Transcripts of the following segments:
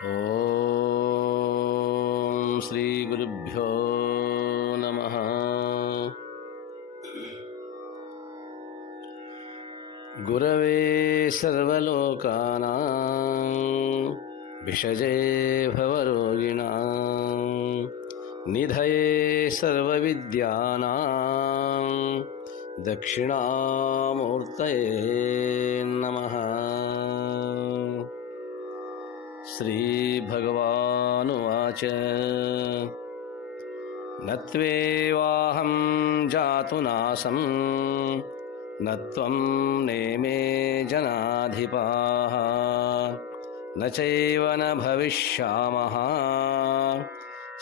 ಓಂ ಶ್ರೀ ಗುರುಭ್ಯೋ ನಮಃ. ಗುರವೇ ಸರ್ವಲೋಕಾನಾಂ ಭಿಷಜೇ ಭವರೋಗಿಣಾಂ ನಿಧಯೇ ಸರ್ವವಿದ್ಯಾನಾಂ ದಕ್ಷಿಣಾಮೂರ್ತಯೇ ನಮಃ. ಶ್ರೀಭಗವಾನುವಾಚ ನ ತ್ವೇವಾಹಂ ಜಾತು ನಾಸಂ ನ ತ್ವಂ ನೇಮೇ ಜನಾಧಿಪಾಃ ನ ಚೈವ ನ ಭವಿಷ್ಯಾಮಃ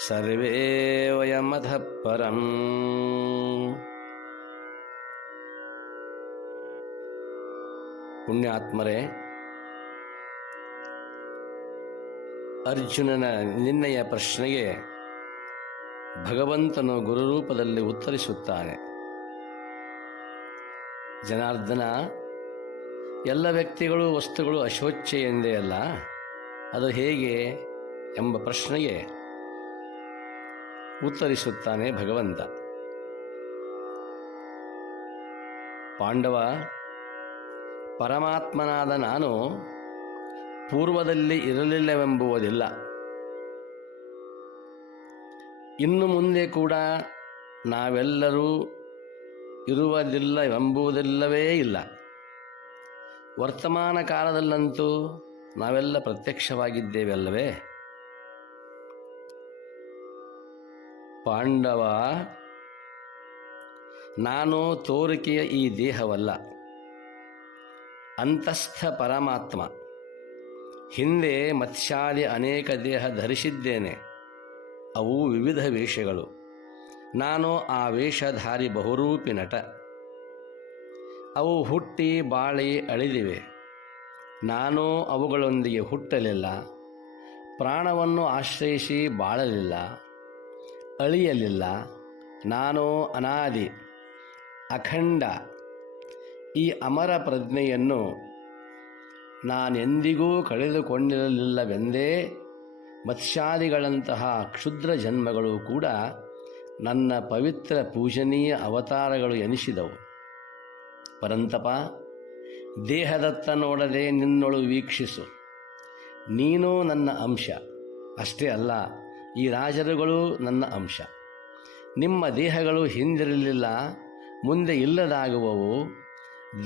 ಸರ್ವೇ ವಯಮತಃ ಪರಂ. ಪುಣ್ಯಾತ್ಮರೇ, ಅರ್ಜುನನ ನಿನ್ನೆಯ ಪ್ರಶ್ನೆಗೆ ಭಗವಂತನು ಗುರುರೂಪದಲ್ಲಿ ಉತ್ತರಿಸುತ್ತಾನೆ. ಜನಾರ್ದನ, ಎಲ್ಲ ವ್ಯಕ್ತಿಗಳು ವಸ್ತುಗಳು ಅಶೋಚ್ಯ ಎಂದೇ ಅಲ್ಲ, ಅದು ಹೇಗೆ ಎಂಬ ಪ್ರಶ್ನೆಗೆ ಉತ್ತರಿಸುತ್ತಾನೆ ಭಗವಂತ. ಪಾಂಡವ, ಪರಮಾತ್ಮನಾದ ನಾನು ಪೂರ್ವದಲ್ಲಿ ಇರಲಿಲ್ಲವೆಂಬುವುದಿಲ್ಲ, ಇನ್ನು ಮುಂದೆ ಕೂಡ ನಾವೆಲ್ಲರೂ ಇರುವುದಿಲ್ಲವೆಂಬುವುದಿಲ್ಲವೇ ಇಲ್ಲ. ವರ್ತಮಾನ ಕಾಲದಲ್ಲಂತೂ ನಾವೆಲ್ಲ ಪ್ರತ್ಯಕ್ಷವಾಗಿದ್ದೇವೆ ಅಲ್ಲವೇ? ಪಾಂಡವ, ನಾನು ತೋರಿಕೆಯ ಈ ದೇಹವಲ್ಲ, ಅಂತಸ್ಥ ಪರಮಾತ್ಮ. ಹಿಂದೆ ಮತ್ಸ್ಯಾದಿ ಅನೇಕ ದೇಹ ಧರಿಸಿದ್ದೇನೆ, ಅವು ವಿವಿಧ ವೇಷಗಳು. ನಾನು ಆ ವೇಷಧಾರಿ ಬಹುರೂಪಿ ನಟ. ಅವು ಹುಟ್ಟಿ ಬಾಳಿ ಅಳಿದಿವೆ. ನಾನು ಅವುಗಳೊಂದಿಗೆ ಹುಟ್ಟಲಿಲ್ಲ, ಪ್ರಾಣವನ್ನು ಆಶ್ರಯಿಸಿ ಬಾಳಲಿಲ್ಲ, ಅಳಿಯಲಿಲ್ಲ. ನಾನು ಅನಾದಿ, ಅಖಂಡ. ಈ ಅಮರ ಪ್ರಜ್ಞೆಯನ್ನು ನಾನೆಂದಿಗೂ ಕಳೆದುಕೊಂಡಿರಲಿಲ್ಲವೆಂದೇ ಮತ್ಸ್ಯಾದಿಗಳಂತಹ ಕ್ಷುದ್ರ ಜನ್ಮಗಳು ಕೂಡ ನನ್ನ ಪವಿತ್ರ ಪೂಜನೀಯ ಅವತಾರಗಳು ಎನಿಸಿದವು. ಪರಂತಪ, ದೇಹದತ್ತ ನೋಡದೆ ನಿನ್ನೊಳು ವೀಕ್ಷಿಸು. ನೀನು ನನ್ನ ಅಂಶ. ಅಷ್ಟೇ ಅಲ್ಲ, ಈ ರಾಜರುಗಳು ನನ್ನ ಅಂಶ. ನಿಮ್ಮ ದೇಹಗಳು ಹಿಂದಿರಲಿಲ್ಲ, ಮುಂದೆ ಇಲ್ಲದಾಗುವವು.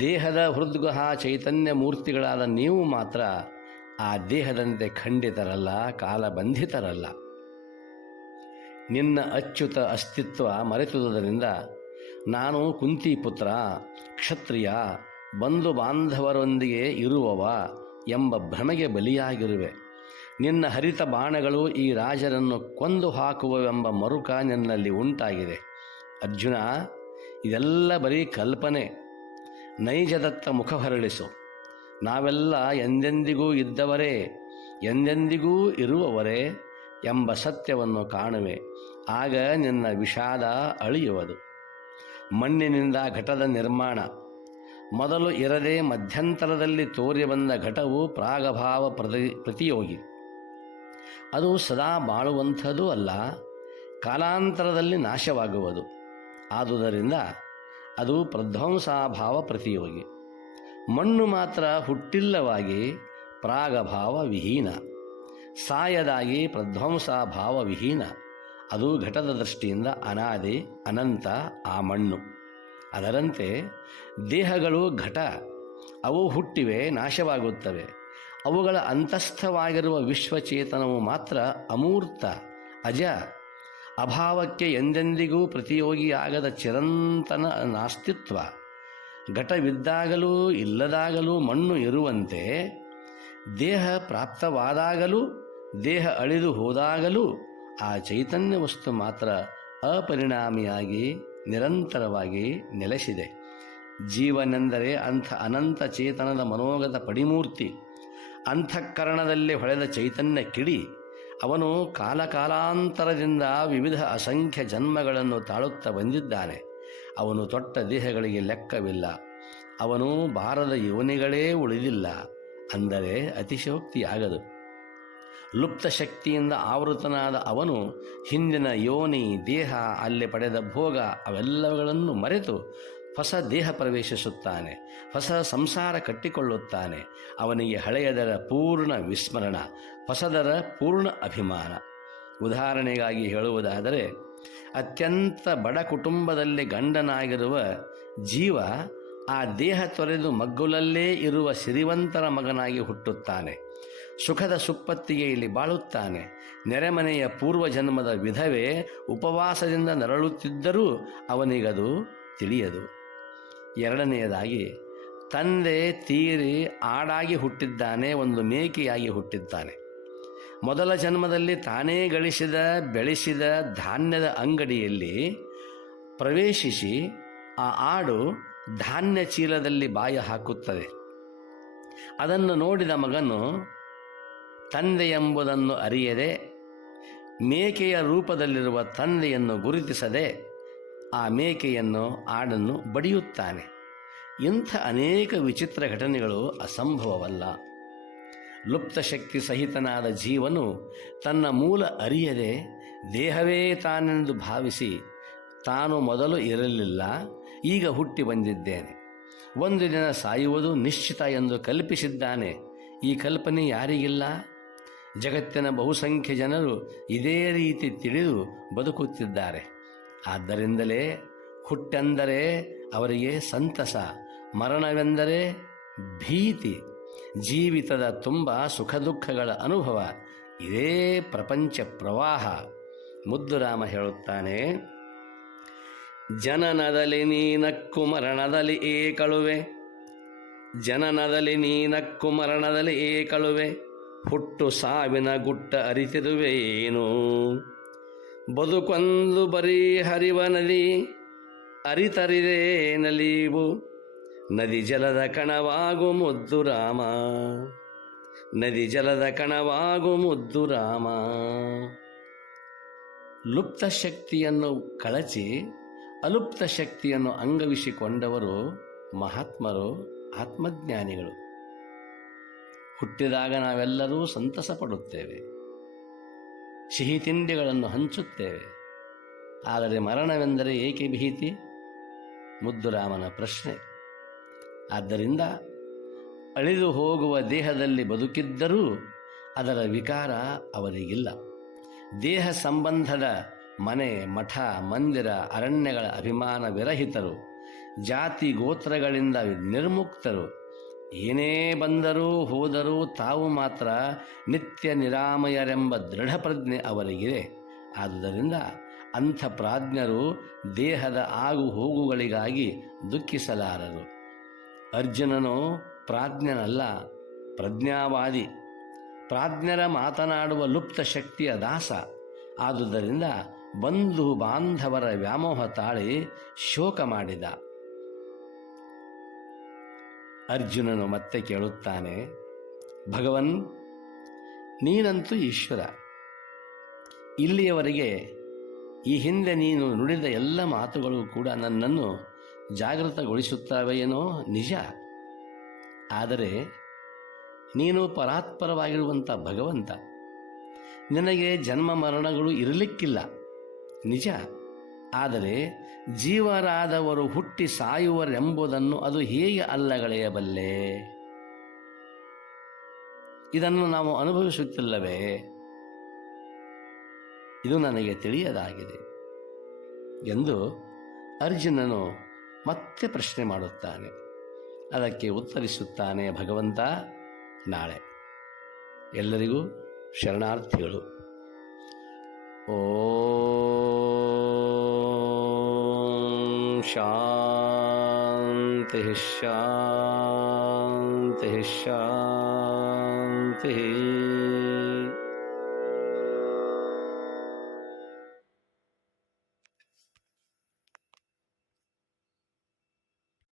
ದೇಹದ ಹೃದ್ಗುಹ ಚೈತನ್ಯ ಮೂರ್ತಿಗಳಾದ ನೀವು ಮಾತ್ರ ಆ ದೇಹದಂತೆ ಖಂಡಿತರಲ್ಲ, ಕಾಲಬಂಧಿತರಲ್ಲ. ನಿನ್ನ ಅಚ್ಯುತ ಅಸ್ತಿತ್ವ ಮರೆತುದರಿಂದ ನಾನು ಕುಂತಿಪುತ್ರ, ಕ್ಷತ್ರಿಯ, ಬಂಧು ಬಾಂಧವರೊಂದಿಗೆ ಇರುವವ ಎಂಬ ಭ್ರಮೆಗೆ ಬಲಿಯಾಗಿರುವೆ. ನಿನ್ನ ಹರಿತ ಬಾಣಗಳು ಈ ರಾಜರನ್ನು ಕೊಂದು ಹಾಕುವವೆಂಬ ಮರುಕ ನಿನ್ನಲ್ಲಿ ಉಂಟಾಗಿದೆ. ಅರ್ಜುನ, ಇದೆಲ್ಲ ಬರೀ ಕಲ್ಪನೆ. ನೈಜದತ್ತ ಮುಖ ಹೊರಳಿಸು. ನಾವೆಲ್ಲ ಎಂದೆಂದಿಗೂ ಇದ್ದವರೇ, ಎಂದೆಂದಿಗೂ ಇರುವವರೇ ಎಂಬ ಸತ್ಯವನ್ನು ಕಾಣುವೆ. ಆಗ ನಿನ್ನ ವಿಷಾದ ಅಳಿಯುವುದು. ಮಣ್ಣಿನಿಂದ ಘಟದ ನಿರ್ಮಾಣ. ಮೊದಲು ಇರದೆ ಮಧ್ಯಂತರದಲ್ಲಿ ತೋರಿ ಬಂದ ಘಟವು ಪ್ರಾಗಭಾವ ಪ್ರತಿಯೋಗಿ. ಅದು ಸದಾ ಬಾಳುವಂಥದ್ದೂ ಅಲ್ಲ, ಕಾಲಾಂತರದಲ್ಲಿ ನಾಶವಾಗುವುದು. ಆದುದರಿಂದ ಅದು ಪ್ರಧ್ವಂಸಾಭಾವ ಪ್ರತಿಯೋಗಿ. ಮಣ್ಣು ಮಾತ್ರ ಹುಟ್ಟಿಲ್ಲವಾಗಿ ಪ್ರಾಗಭಾವ ವಿಹೀನ, ಸಾಯದಾಗಿ ಪ್ರಧ್ವಂಸಾಭಾವ ವಿಹೀನ. ಅದು ಘಟದ ದೃಷ್ಟಿಯಿಂದ ಅನಾದಿ, ಅನಂತ ಆ ಮಣ್ಣು. ಅದರಂತೆ ದೇಹಗಳು ಘಟ. ಅವು ಹುಟ್ಟಿವೆ, ನಾಶವಾಗುತ್ತವೆ. ಅವುಗಳ ಅಂತಸ್ಥವಾಗಿರುವ ವಿಶ್ವಚೇತನವು ಮಾತ್ರ ಅಮೂರ್ತ, ಅಜ, ಅಭಾವಕ್ಕೆ ಎಂದೆಂದಿಗೂ ಪ್ರತಿಯೋಗಿಯಾಗದ ಚಿರಂತನ ನಾಸ್ತಿತ್ವ. ಘಟವಿದ್ದಾಗಲೂ ಇಲ್ಲದಾಗಲೂ ಮಣ್ಣು ಇರುವಂತೆ ದೇಹ ಪ್ರಾಪ್ತವಾದಾಗಲೂ ದೇಹ ಅಳಿದು ಹೋದಾಗಲೂ ಆ ಚೈತನ್ಯ ವಸ್ತು ಮಾತ್ರ ಅಪರಿಣಾಮಿಯಾಗಿ ನಿರಂತರವಾಗಿ ನೆಲೆಸಿದೆ. ಜೀವನೆಂದರೆ ಅಂಥ ಅನಂತ ಚೇತನದ ಮನೋಗತ ಪಡಿಮೂರ್ತಿ. ಅಂತಃಕರಣದಲ್ಲಿ ಹೊಳೆದ ಚೈತನ್ಯ ಕಿಡಿ. ಅವನು ಕಾಲಕಾಲಾಂತರದಿಂದ ವಿವಿಧ ಅಸಂಖ್ಯ ಜನ್ಮಗಳನ್ನು ತಾಳುತ್ತಾ ಬಂದಿದ್ದಾನೆ. ಅವನು ತೊಟ್ಟ ದೇಹಗಳಿಗೆ ಲೆಕ್ಕವಿಲ್ಲ. ಅವನು ಬಾರದ ಯೋನಿಗಳೇ ಉಳಿದಿಲ್ಲ ಅಂದರೆ ಅತಿಶಯೋಕ್ತಿಯಾಗದು. ಲುಪ್ತ ಶಕ್ತಿಯಿಂದ ಆವೃತನಾದ ಅವನು ಹಿಂದಿನ ಯೋನಿ ದೇಹ ಅಲ್ಲಿ ಪಡೆದ ಭೋಗ ಅವೆಲ್ಲವುಗಳನ್ನು ಮರೆತು ಹೊಸ ದೇಹ ಪ್ರವೇಶಿಸುತ್ತಾನೆ, ಹೊಸ ಸಂಸಾರ ಕಟ್ಟಿಕೊಳ್ಳುತ್ತಾನೆ. ಅವನಿಗೆ ಹಳೆಯದರ ಪೂರ್ಣ ವಿಸ್ಮರಣ, ಹೊಸದರ ಪೂರ್ಣ ಅಭಿಮಾನ. ಉದಾಹರಣೆಗಾಗಿ ಹೇಳುವುದಾದರೆ, ಅತ್ಯಂತ ಬಡ ಕುಟುಂಬದಲ್ಲಿ ಗಂಡನಾಗಿರುವ ಜೀವ ಆ ದೇಹ ತೊರೆದು ಮಗ್ಗುಲಲ್ಲೇ ಇರುವ ಸಿರಿವಂತರ ಮಗನಾಗಿ ಹುಟ್ಟುತ್ತಾನೆ. ಸುಖದ ಸುಪ್ಪತ್ತಿಗೆ ಇಲ್ಲಿ ಬಾಳುತ್ತಾನೆ. ನೆರೆಮನೆಯ ಪೂರ್ವಜನ್ಮದ ವಿಧವೆ ಉಪವಾಸದಿಂದ ನರಳುತ್ತಿದ್ದರೂ ಅವನಿಗದು ತಿಳಿಯದು. ಎರಡನೆಯದಾಗಿ, ತಂದೆ ತೀರಿ ಆಡಾಗಿ ಹುಟ್ಟಿದ್ದಾನೆ, ಒಂದು ಮೇಕೆಯಾಗಿ ಹುಟ್ಟಿದ್ದಾನೆ. ಮೊದಲ ಜನ್ಮದಲ್ಲಿ ತಾನೇ ಗಳಿಸಿದ ಬೆಳೆಸಿದ ಧಾನ್ಯದ ಅಂಗಡಿಯಲ್ಲಿ ಪ್ರವೇಶಿಸಿ ಆ ಆಡು ಧಾನ್ಯ ಚೀಲದಲ್ಲಿ ಬಾಯಿ ಹಾಕುತ್ತದೆ. ಅದನ್ನು ನೋಡಿದ ಮಗನು ತಂದೆ ಎಂಬುದನ್ನು ಅರಿಯದೆ, ಮೇಕೆಯ ರೂಪದಲ್ಲಿರುವ ತಂದೆಯನ್ನು ಗುರುತಿಸದೆ ಆ ಮೇಕೆಯನ್ನು ಆಡನ್ನು ಬಡಿಯುತ್ತಾನೆ. ಇಂಥ ಅನೇಕ ವಿಚಿತ್ರ ಘಟನೆಗಳು ಅಸಂಭವವಲ್ಲ. ಲುಪ್ತ ಶಕ್ತಿ ಸಹಿತನಾದ ಜೀವನು ತನ್ನ ಮೂಲ ಅರಿಯದೆ ದೇಹವೇ ತಾನೆಂದು ಭಾವಿಸಿ, ತಾನು ಮೊದಲು ಇರಲಿಲ್ಲ, ಈಗ ಹುಟ್ಟಿ ಬಂದಿದ್ದೇನೆ, ಒಂದು ದಿನ ಸಾಯುವುದು ನಿಶ್ಚಿತ ಎಂದು ಕಲ್ಪಿಸಿದ್ದಾನೆ. ಈ ಕಲ್ಪನೆ ಯಾರಿಗಿಲ್ಲ? ಜಗತ್ತಿನ ಬಹುಸಂಖ್ಯೆ ಜನರು ಇದೇ ರೀತಿ ತಿಳಿದು ಬದುಕುತ್ತಿದ್ದಾರೆ. ಆದ್ದರಿಂದಲೇ ಹುಟ್ಟೆಂದರೆ ಅವರಿಗೆ ಸಂತಸ, ಮರಣವೆಂದರೆ ಭೀತಿ. ಜೀವಿತದ ತುಂಬ ಸುಖ ದುಃಖಗಳ ಅನುಭವ, ಇದೇ ಪ್ರಪಂಚ ಪ್ರವಾಹ. ಮುದ್ದುರಾಮ ಹೇಳುತ್ತಾನೆ, ಜನನದಲ್ಲಿ ನೀನಕ್ಕು ಮರಣದಲ್ಲಿ ಏಕಳುವೆ, ಜನನದಲ್ಲಿ ನೀನಕ್ಕು ಮರಣದಲ್ಲಿ ಏಕಳುವೆ, ಹುಟ್ಟು ಸಾವಿನ ಗುಟ್ಟ ಅರಿತಿರುವೇನು, ಬದುಕೊಂದು ಬರೀ ಹರಿವ ನದಿ, ಅರಿತರಿದೇ ನಲಿವು, ನದಿ ಜಲದ ಕಣವಾಗು ಮುದ್ದು ರಾಮ, ನದಿ ಜಲದ ಕಣವಾಗು ಮುದ್ದು ರಾಮ. ಲುಪ್ತ ಶಕ್ತಿಯನ್ನು ಕಳಚಿ ಅಲುಪ್ತ ಶಕ್ತಿಯನ್ನು ಅಂಗವಿಸಿಕೊಂಡವರು ಮಹಾತ್ಮರು, ಆತ್ಮಜ್ಞಾನಿಗಳು. ಹುಟ್ಟಿದಾಗ ನಾವೆಲ್ಲರೂ ಸಂತಸ ಪಡುತ್ತೇವೆ, ಸಿಹಿ ತಿಂಡಿಗಳನ್ನು ಹಂಚುತ್ತೇವೆ. ಆದರೆ ಮರಣವೆಂದರೆ ಏಕೆ ಭೀತಿ? ಮುದ್ದುರಾಮನ ಪ್ರಶ್ನೆ. ಆದ್ದರಿಂದ ಅಳಿದು ಹೋಗುವ ದೇಹದಲ್ಲಿ ಬದುಕಿದ್ದರೂ ಅದರ ವಿಕಾರ ಅವರಿಗಿಲ್ಲ. ದೇಹ ಸಂಬಂಧದ ಮನೆ, ಮಠ, ಮಂದಿರ, ಅರಣ್ಯಗಳ ಅಭಿಮಾನ ವಿರಹಿತರು, ಜಾತಿ ಗೋತ್ರಗಳಿಂದ ನಿರ್ಮುಕ್ತರು. ಏನೇ ಬಂದರೂ ಹೋದರೂ ತಾವು ಮಾತ್ರ ನಿತ್ಯ ನಿರಾಮಯರೆಂಬ ದೃಢ ಪ್ರಜ್ಞೆ ಅವರಿಗಿದೆ. ಆದುದರಿಂದ ಅಂಥ ಪ್ರಾಜ್ಞರು ದೇಹದ ಆಗು ಹೋಗುಗಳಿಗಾಗಿ ದುಃಖಿಸಲಾರರು. ಅರ್ಜುನನು ಪ್ರಾಜ್ಞನಲ್ಲ, ಪ್ರಜ್ಞಾವಾದಿ. ಪ್ರಾಜ್ಞರ ಮಾತನಾಡುವ ಲುಪ್ತ ಶಕ್ತಿಯ ದಾಸ. ಆದುದರಿಂದ ಬಂಧು ಬಾಂಧವರ ವ್ಯಾಮೋಹ ತಾಳಿ ಶೋಕ ಮಾಡಿದ. ಅರ್ಜುನನು ಮತ್ತೆ ಕೇಳುತ್ತಾನೆ, ಭಗವನ್, ನೀನಂತೂ ಈಶ್ವರ. ಇಲ್ಲಿಯವರೆಗೆ ಈ ಹಿಂದೆ ನೀನು ನುಡಿದ ಎಲ್ಲ ಮಾತುಗಳು ಕೂಡ ನನ್ನನ್ನು ಜಾಗೃತಗೊಳಿಸುತ್ತವೆಯೇನೋ ನಿಜ. ಆದರೆ ನೀನು ಪರಾತ್ಪರವಾಗಿರುವಂಥ ಭಗವಂತ. ನಿನಗೆ ಜನ್ಮ ಮರಣಗಳು ಇರಲಿಕ್ಕಿಲ್ಲ, ನಿಜ. ಆದರೆ ಜೀವರಾದವರು ಹುಟ್ಟಿ ಸಾಯುವರೆಂಬುದನ್ನು ಅದು ಹೇಗೆ ಅಲ್ಲಗಳೆಯಬಲ್ಲೆ? ಇದನ್ನು ನಾವು ಅನುಭವಿಸುತ್ತಿಲ್ಲವೇ? ಇದು ನನಗೆ ತಿಳಿಯದಾಗಿದೆ ಎಂದು ಅರ್ಜುನನು ಮತ್ತೆ ಪ್ರಶ್ನೆ ಮಾಡುತ್ತಾನೆ. ಅದಕ್ಕೆ ಉತ್ತರಿಸುತ್ತಾನೆ ಭಗವಂತ, ನಾಳೆ. ಎಲ್ಲರಿಗೂ ಶರಣಾರ್ಥಿಗಳು. ಓಂ ಶಾಂತಿ ಶಾಂತಿ ಶಾಂತಿ.